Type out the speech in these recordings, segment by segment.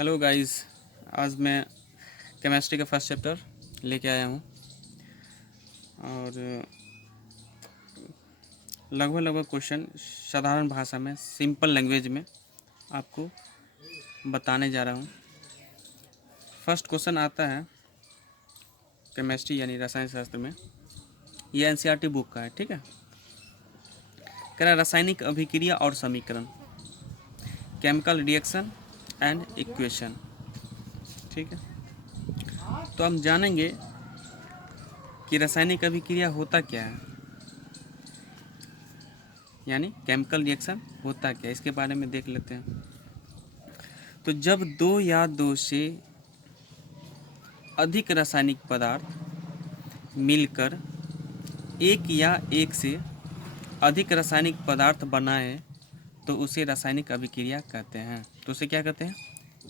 Hello guys. आज मैं chemistry का फर्स्ट चैप्टर लेके आया हूँ और लगभग क्वेश्चन साधारण भाषा में सिंपल लैंग्वेज में आपको बताने जा रहा हूँ। फर्स्ट क्वेश्चन आता है केमिस्ट्री यानी रसायन शास्त्र में, ये एनसीईआरटी बुक का है। ठीक है, कह रहा है रासायनिक अभिक्रिया और समीकरण, केमिकल रिएक्शन एंड इक्वेशन। ठीक है, तो हम जानेंगे कि रासायनिक अभिक्रिया होता क्या है, यानी केमिकल रिएक्शन होता क्या है, इसके बारे में देख लेते हैं। तो जब दो या दो से अधिक रासायनिक पदार्थ मिलकर एक या एक से अधिक रासायनिक पदार्थ बनाए तो उसे रासायनिक अभिक्रिया कहते हैं। तो उसे क्या कहते हैं?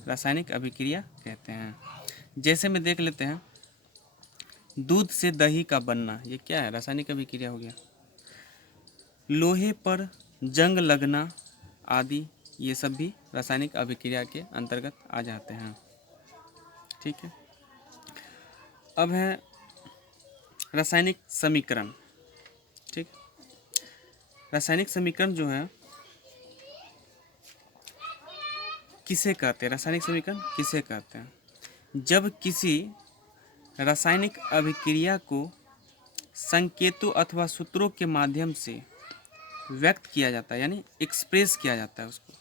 रासायनिक अभिक्रिया कहते हैं। जैसे में देख लेते हैं, दूध से दही का बनना, ये क्या है? रासायनिक अभिक्रिया हो गया। लोहे पर जंग लगना आदि, ये सब भी रासायनिक अभिक्रिया के अंतर्गत आ जाते हैं। ठीक है, अब है रासायनिक समीकरण। ठीक, रासायनिक समीकरण जो है किसे कहते हैं? रासायनिक समीकरण किसे कहते हैं? जब किसी रासायनिक अभिक्रिया को संकेतों अथवा सूत्रों के माध्यम से व्यक्त किया जाता है, यानी एक्सप्रेस किया जाता है उसको,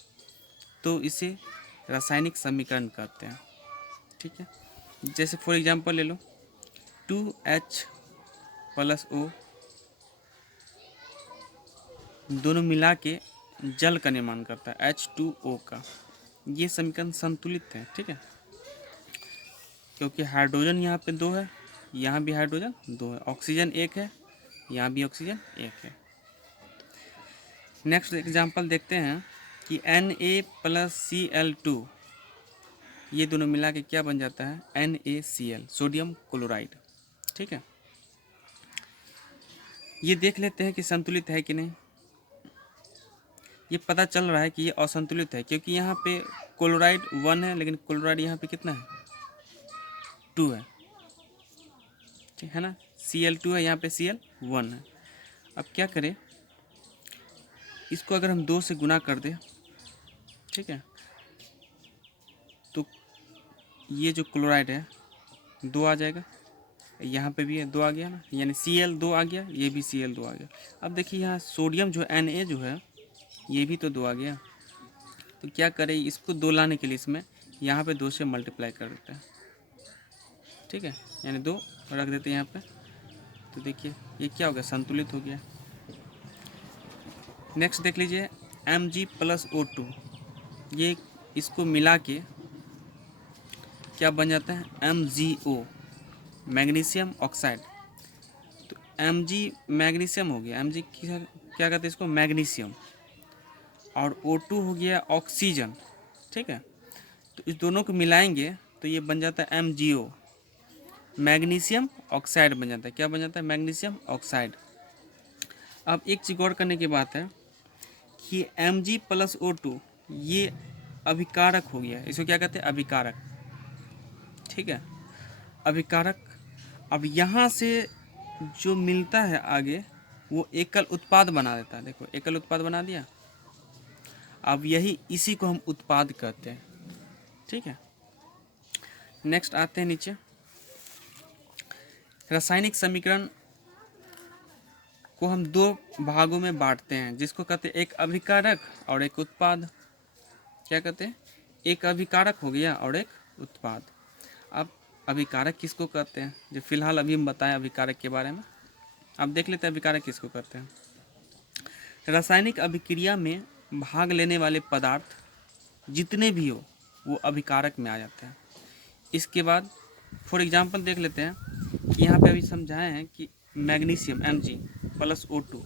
तो इसे रासायनिक समीकरण कहते हैं। ठीक है, जैसे फॉर एग्जांपल ले लो, 2H+O दोनों मिला के जल का निर्माण करता है, H2O का। ये समीकरण संतुलित है। ठीक है, क्योंकि हाइड्रोजन यहाँ पे 2 है, यहाँ भी हाइड्रोजन 2 है, ऑक्सीजन 1 है, यहाँ भी ऑक्सीजन 1 है। नेक्स्ट एग्जांपल देखते हैं कि Na+Cl2 ये दोनों मिला के क्या बन जाता है? NaCl, sodium chloride. ठीक है, ये देख लेते हैं कि संतुलित है कि नहीं। ये पता चल रहा है कि ये असंतुलित है, क्योंकि यहाँ पे क्लोराइड 1 है, लेकिन क्लोराइड यहाँ पे कितना है? 2 है। ठीक है ना, Cl2 है, यहाँ पे Cl1 है। अब क्या करें, इसको अगर हम 2 से गुना कर दें, ठीक है, तो ये जो क्लोराइड है 2 आ जाएगा, यहाँ पे भी है 2 आ गया ना, यानी Cl2 आ गया, ये भी Cl2 आ गया। अब देखिए यहाँ सोडियम जो Na जो है ये भी तो 2 आ गया। तो क्या करें, इसको 2 लाने के लिए इसमें यहाँ पे 2 से मल्टीप्लाई कर देते हैं। ठीक है, यानी 2 रख देते हैं यहाँ पे, तो देखिए ये क्या हो गया? संतुलित हो गया। नेक्स्ट देख लीजिए, Mg+O2, ये इसको मिला के क्या बन जाता है? MgO, magnesium oxide. तो Mg मैग्नीशियम हो गया, Mg क्या कहते हैं इसको? मैग्नीशियम। और O2 हो गया ऑक्सीजन। ठीक है, तो इस दोनों को मिलाएंगे तो ये बन जाता है MgO, मैग्नीशियम ऑक्साइड बन जाता है। क्या बन जाता है? Magnesium oxide. अब एक चीज़ गौर करने की बात है कि Mg+O2 ये अभिकारक हो गया, इसको क्या कहते हैं? अभिकारक। ठीक है, अभिकारक। अब यहाँ से जो मिलता है आगे वो एकल उत्पाद बना देता है। देखो एकल उत्पाद बना दिया। अब यही इसी को हम उत्पाद कहते हैं। ठीक है, नेक्स्ट आते हैं नीचे, रासायनिक समीकरण को हम 2 भागों में बांटते हैं, जिसको कहते हैं एक अभिकारक और एक उत्पाद। क्या कहते हैं? एक अभिकारक हो गया और एक उत्पाद। अब अभिकारक किसको कहते हैं? जो फिलहाल अभी हम बताएं अभिकारक के बारे में, अब देख लेते हैं अभिकारक किसको कहते हैं। रासायनिक अभिक्रिया में भाग लेने वाले पदार्थ जितने भी हो वो अभिकारक में आ जाते हैं। इसके बाद फॉर एग्जांपल देख लेते हैं कि यहाँ पे अभी समझाए हैं कि मैग्नीशियम Mg+O2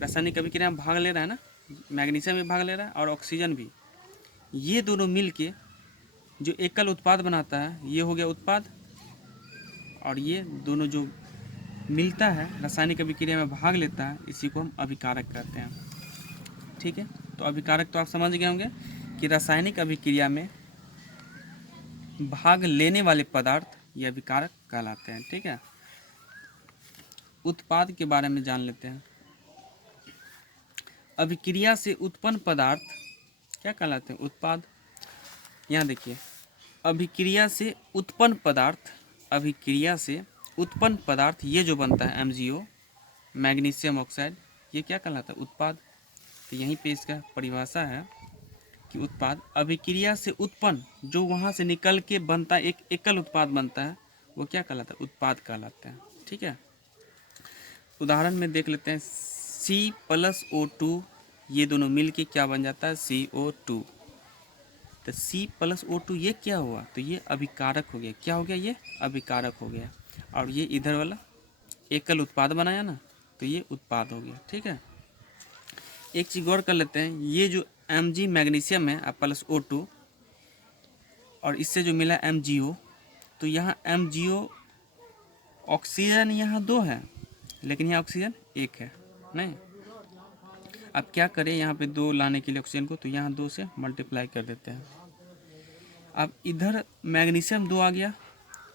रासायनिक अभिक्रिया में भाग ले रहा है ना, मैग्नीशियम भी भाग ले रहा है और ऑक्सीजन भी। ये दोनों मिल के जो एकल उत्पाद बनाता है ये हो गया उत्पाद, और ये दोनों जो मिलता है रासायनिक अभिक्रिया में भाग लेता है इसी को हम अभिकारक कहते हैं। ठीक है, तो अभिकारक तो आप समझ गए होंगे कि रासायनिक अभिक्रिया में भाग लेने वाले पदार्थ ये अभिकारक कहलाते हैं। ठीक है, उत्पाद के बारे में जान लेते हैं। अभिक्रिया से उत्पन्न पदार्थ क्या कहलाते हैं? उत्पाद। यहाँ देखिए, अभिक्रिया से उत्पन्न पदार्थ, अभिक्रिया से उत्पन्न पदार्थ ये जो बनता है MgO, मैग्नीशियम ऑक्साइड, ये क्या कहलाता है? उत्पाद। तो यहीं पे इसका परिभाषा है कि उत्पाद अभिक्रिया से उत्पन्न जो वहाँ से निकल के बनता है, एक एकल उत्पाद बनता है, वो क्या कहलाता है? उत्पाद कहलाता है। ठीक है, उदाहरण में देख लेते हैं। C+O2 ये दोनों मिल के क्या बन जाता है? CO2। तो C+O2 ये क्या हुआ? तो ये अभिकारक हो गया। क्या हो गया? ये अभिकारक हो गया। और ये इधर वाला एकल उत्पाद बनाया ना, तो ये उत्पाद हो गया। ठीक है, एक चीज़ गौर कर लेते हैं, ये जो Mg मैग्नीशियम है प्लस O2 और इससे जो मिला MgO, तो यहाँ MgO ऑक्सीजन यहाँ 2 है, लेकिन यहाँ ऑक्सीजन 1 है नहीं। अब क्या करें यहाँ पे 2 लाने के लिए ऑक्सीजन को, तो यहाँ 2 से मल्टीप्लाई कर देते हैं। अब इधर मैग्नीशियम 2 आ गया,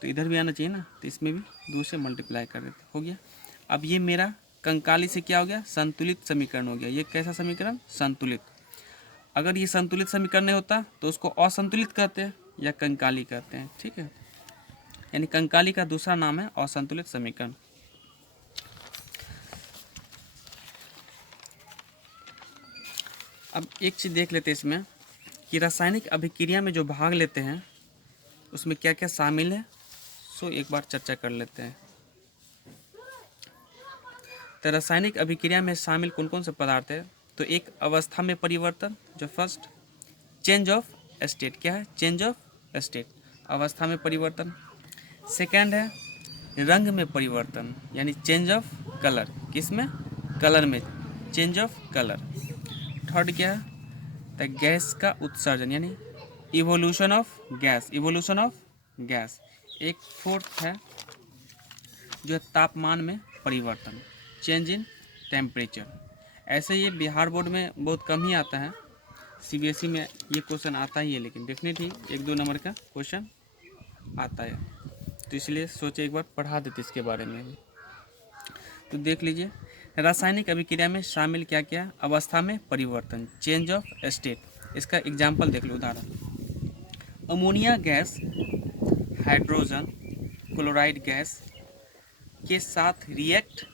तो इधर भी आना चाहिए ना, तो इसमें भी 2 से मल्टीप्लाई कर देते, हो गया। अब ये मेरा कंकाली से क्या हो गया? संतुलित समीकरण हो गया। ये कैसा समीकरण? संतुलित। अगर ये संतुलित समीकरण नहीं होता तो उसको असंतुलित कहते हैं या कंकाली कहते हैं। ठीक है, यानी कंकाली का दूसरा नाम है असंतुलित समीकरण। अब एक चीज़ देख लेते हैं इसमें कि रासायनिक अभिक्रिया में जो भाग लेते हैं उसमें क्या क्या शामिल है, सो एक बार चर्चा कर लेते हैं। तो रासायनिक अभिक्रिया में शामिल कौन कौन से पदार्थ है? तो एक अवस्था में परिवर्तन, जो फर्स्ट चेंज ऑफ स्टेट, क्या है? चेंज ऑफ स्टेट, अवस्था में परिवर्तन। सेकंड है रंग में परिवर्तन, यानी चेंज ऑफ कलर, किसमें? कलर में, चेंज ऑफ कलर। थर्ड क्या है? तो गैस का उत्सर्जन, यानी evolution of gas, evolution of gas. एक फोर्थ है जो है तापमान में परिवर्तन, चेंज इन टेम्परेचर। ऐसे ये बिहार बोर्ड में बहुत कम ही आता है, CBSE में ये क्वेश्चन आता ही है, लेकिन डेफिनेटली 1-2 नंबर का क्वेश्चन आता है, तो इसलिए सोचे एक बार पढ़ा देते इसके बारे में भी। तो देख लीजिए, रासायनिक अभिक्रिया में शामिल क्या क्या? अवस्था में परिवर्तन, चेंज ऑफ स्टेट। इसका एग्जाम्पल देख लो, उदाहरण। Ammonia gas hydrogen chloride gas के साथ रिएक्ट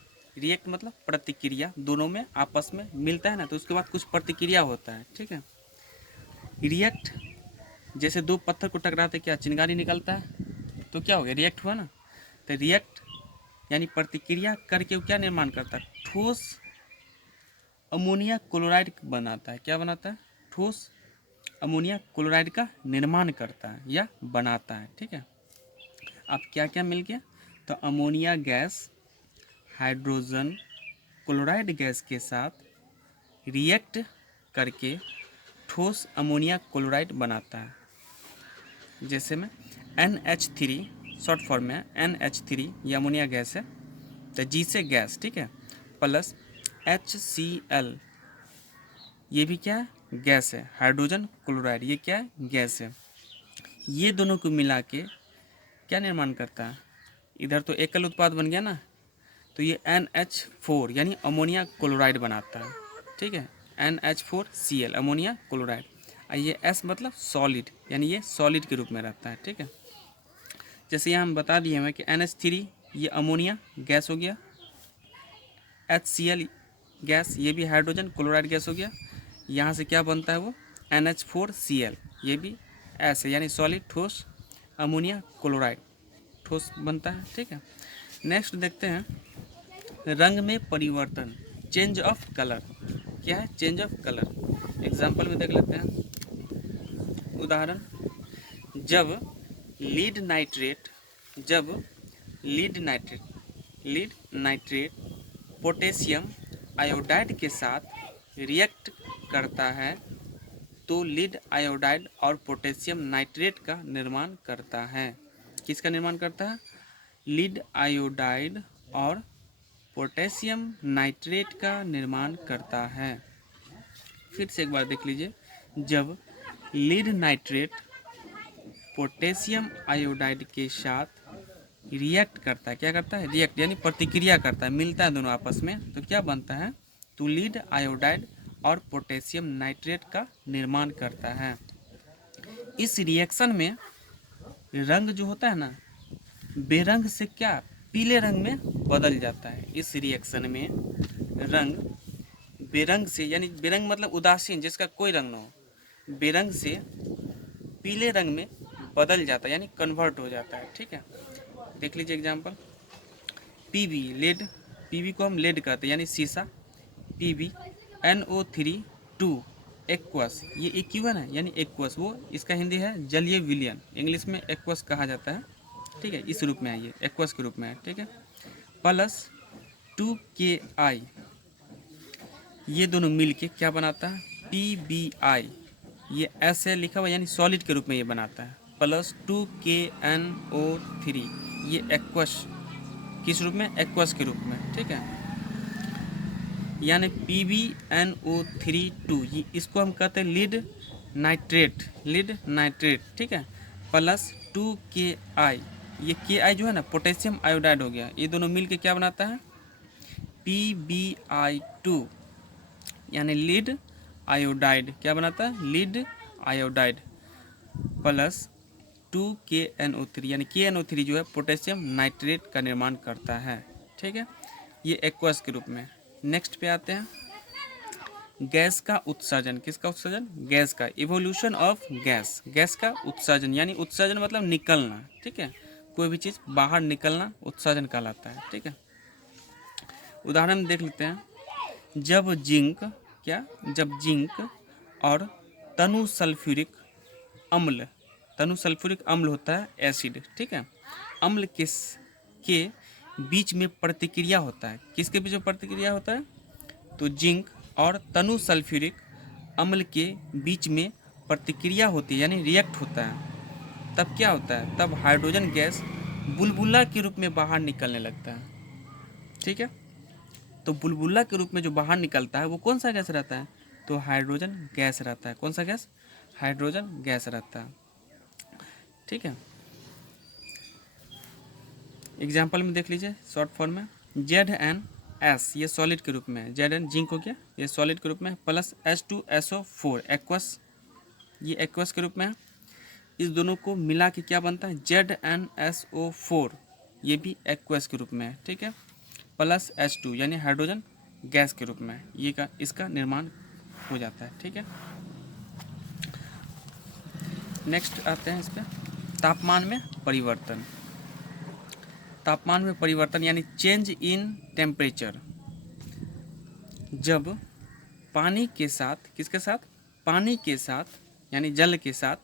मतलब प्रतिक्रिया, दोनों में आपस में मिलता है ना, तो उसके बाद कुछ प्रतिक्रिया होता है। ठीक है, रिएक्ट, जैसे 2 पत्थर को टकराते क्या चिंगारी निकलता है, तो क्या हो गया? रिएक्ट हुआ ना। तो रिएक्ट यानी प्रतिक्रिया करके वो क्या निर्माण करता है? ठोस अमोनिया क्लोराइड बनाता है। क्या बनाता है? ठोस अमोनिया क्लोराइड का निर्माण करता है या बनाता है। ठीक है, अब क्या क्या मिल गया? तो ammonia gas hydrogen chloride gas के साथ रिएक्ट करके ठोस अमोनिया क्लोराइड बनाता है। जैसे में NH3 शॉर्ट फॉर्म में NH3 ये अमोनिया गैस है, तो G से गैस, ठीक है, प्लस HCl ये भी क्या है? गैस है। हाइड्रोजन क्लोराइड ये क्या है? गैस है। ये दोनों को मिला के क्या निर्माण करता है? इधर तो एकल उत्पाद बन गया ना, तो ये NH4 यानी अमोनिया क्लोराइड बनाता है। ठीक है, NH4Cl अमोनिया क्लोराइड। ये S मतलब सॉलिड, यानी ये सॉलिड के रूप में रहता है। ठीक है, जैसे यहाँ हम बता दिए हमें कि NH3 ये अमोनिया गैस हो गया, HCl गैस ये भी हाइड्रोजन क्लोराइड गैस हो गया। यहाँ से क्या बनता है? वो NH4Cl ये भी S है, यानी सॉलिड ठोस अमोनिया क्लोराइड ठोस बनता है। ठीक है, नेक्स्ट देखते हैं रंग में परिवर्तन, चेंज ऑफ कलर। क्या है? Change of colour. एग्जाम्पल में देख लेते हैं, उदाहरण। जब लीड नाइट्रेट पोटेशियम आयोडाइड के साथ रिएक्ट करता है तो लीड आयोडाइड और पोटेशियम नाइट्रेट का निर्माण करता है। किसका निर्माण करता है? लीड आयोडाइड और पोटेशियम नाइट्रेट का निर्माण करता है। फिर से एक बार देख लीजिए, जब लीड नाइट्रेट पोटेशियम आयोडाइड के साथ रिएक्ट करता है। क्या करता है? रिएक्ट यानी प्रतिक्रिया करता है, मिलता है दोनों आपस में, तो क्या बनता है? तो लीड आयोडाइड और पोटेशियम नाइट्रेट का निर्माण करता है। इस रिएक्शन में रंग जो होता है ना, बेरंग से क्या पीले रंग में बदल जाता है। इस रिएक्शन में रंग बेरंग से, यानी बेरंग मतलब उदासीन, जिसका कोई रंग न हो, बेरंग से पीले रंग में बदल जाता है, यानी कन्वर्ट हो जाता है। ठीक है, देख लीजिए एग्जाम्पल। पीबी लेड, पीबी को हम लेड कहते हैं यानी शीशा। पीबी NO3 एक्वस, ये एक्यू है ना, यानी एक्वस, वो इसका हिंदी है जलीय विलयन, इंग्लिश में एक्वस कहा जाता है। ठीक है, इस रूप में है, ये एक्वस के रूप में है। ठीक है, प्लस 2KI, ये दोनों मिल के क्या बनाता है? PBI, ये एस है लिखा हुआ, यानी सॉलिड के रूप में ये बनाता है। प्लस 2KNO3, ये एक्वस, किस रूप में? एक्वस के रूप में। ठीक है, यानी PbNO3 ये इसको हम कहते हैं लीड नाइट्रेट, लीड नाइट्रेट। ठीक है, प्लस 2KI, ये KI जो है ना पोटेशियम आयोडाइड हो गया, ये दोनों मिल के क्या बनाता है? PbI2, यानी लीड आयोडाइड। क्या बनाता है? Lead iodide. प्लस 2KNO3, यानी KNO3 जो है पोटेशियम नाइट्रेट का निर्माण करता है। ठीक है, ये एक्वस के रूप में। नेक्स्ट पे आते हैं, गैस का उत्सर्जन। किसका उत्सर्जन? गैस का। इवोल्यूशन ऑफ गैस, गैस का उत्सर्जन, यानी उत्सर्जन मतलब निकलना। ठीक है, कोई भी चीज़ बाहर निकलना उत्सर्जन कहलाता है। ठीक है, उदाहरण देख लेते हैं। जब जिंक, क्या? जब जिंक और तनु सल्फ्यूरिक अम्ल, तनु सल्फ्यूरिक अम्ल होता है एसिड। ठीक है, अम्ल के बीच में प्रतिक्रिया होता है। किसके बीच में प्रतिक्रिया होता है? तो जिंक और तनु सल्फ्यूरिक अम्ल के बीच में प्रतिक्रिया होती है, यानी रिएक्ट होता है। तब क्या होता है? तब हाइड्रोजन गैस बुलबुला के रूप में बाहर निकलने लगता है। ठीक है, तो बुलबुला के रूप में जो बाहर निकलता है वो कौन सा गैस रहता है? तो हाइड्रोजन गैस रहता है। कौन सा गैस? हाइड्रोजन गैस रहता है। ठीक है, एग्जाम्पल में देख लीजिए शॉर्ट फॉर्म में। ZnS, ये सॉलिड के रूप में है। Zn जिंक हो गया, ये सॉलिड के रूप में है। प्लस H2SO4 एक्वस, ये एक्वस के रूप में है। इस दोनों को मिला के क्या बनता है? ZnSO4, ये भी एक्वस के रूप में है। ठीक है, प्लस H2 यानी हाइड्रोजन गैस के रूप में है। ये का इसका निर्माण हो जाता है। ठीक है, नेक्स्ट आते हैं इस पर, तापमान में परिवर्तन। तापमान में परिवर्तन यानी चेंज इन टेम्परेचर। जब पानी के साथ, किसके साथ? पानी के साथ यानी जल के साथ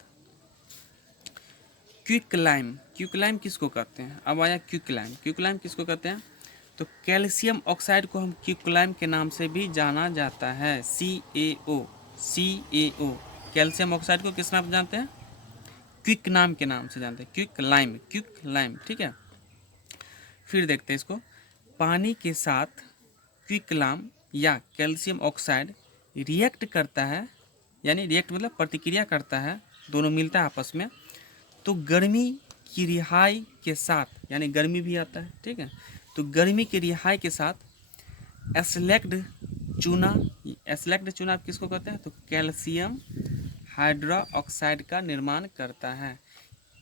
क्विकलाइम, क्विकलाइम किसको कहते हैं? अब आया क्विकलाइम, क्विकलाइम किसको कहते हैं? तो कैल्शियम ऑक्साइड को हम क्विकलाइम के नाम से भी जाना जाता है। CaO, CaO, कैल्शियम ऑक्साइड को किस नाम से जानते हैं? क्विक नाम के नाम से जानते हैं, क्विकलाइम, क्विकलाइम। ठीक है, फिर देखते हैं इसको। पानी के साथ क्विकलाम या कैल्शियम ऑक्साइड रिएक्ट करता है, यानी रिएक्ट मतलब प्रतिक्रिया करता है, दोनों मिलता है आपस में, तो गर्मी की रिहाई के साथ, यानी गर्मी भी आता है। ठीक है, तो गर्मी की रिहाई के साथ एस्लेक्ड चूना, एस्लेक्ड चूना आप किसको कहते हैं? तो कैल्शियम हाइड्रोक्साइड का निर्माण करता है।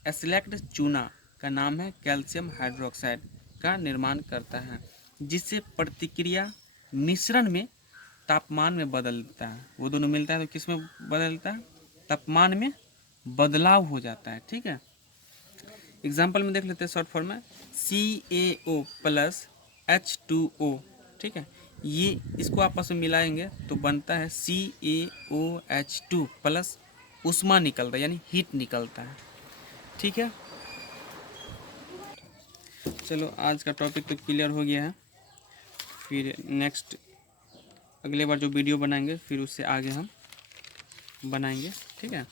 एस्लेक्ड चूना का नाम है कैल्शियम हाइड्रोक्साइड का निर्माण करता है, जिससे प्रतिक्रिया मिश्रण में तापमान में बदलता है। वो दोनों मिलता है तो किस में बदलता है? तापमान में बदलाव हो जाता है। ठीक है, एग्जाम्पल में देख लेते हैं शॉर्ट फॉर्म में। CaO plus H2O। ठीक है, ये इसको आपस में मिलाएंगे तो बनता है CaOH2 प्लस उष्मा निकलता है, यानी हीट निकलता है। ठीक है, चलो आज का टॉपिक तो क्लियर हो गया है। फिर नेक्स्ट अगले बार जो वीडियो बनाएंगे फिर उससे आगे हम बनाएंगे। ठीक है,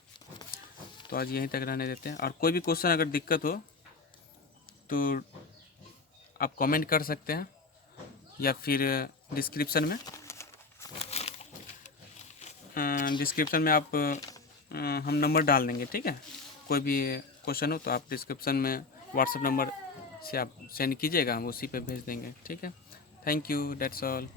तो आज यहीं तक रहने देते हैं। और कोई भी क्वेश्चन अगर दिक्कत हो तो आप कमेंट कर सकते हैं, या फिर डिस्क्रिप्शन में आप हम नंबर डाल देंगे। ठीक है। कोई भी क्वेश्चन हो तो आप डिस्क्रिप्शन में व्हाट्सएप नंबर से आप सेंड कीजिएगा, हम उसी पे भेज देंगे। ठीक है, थैंक यू, दैट्स ऑल।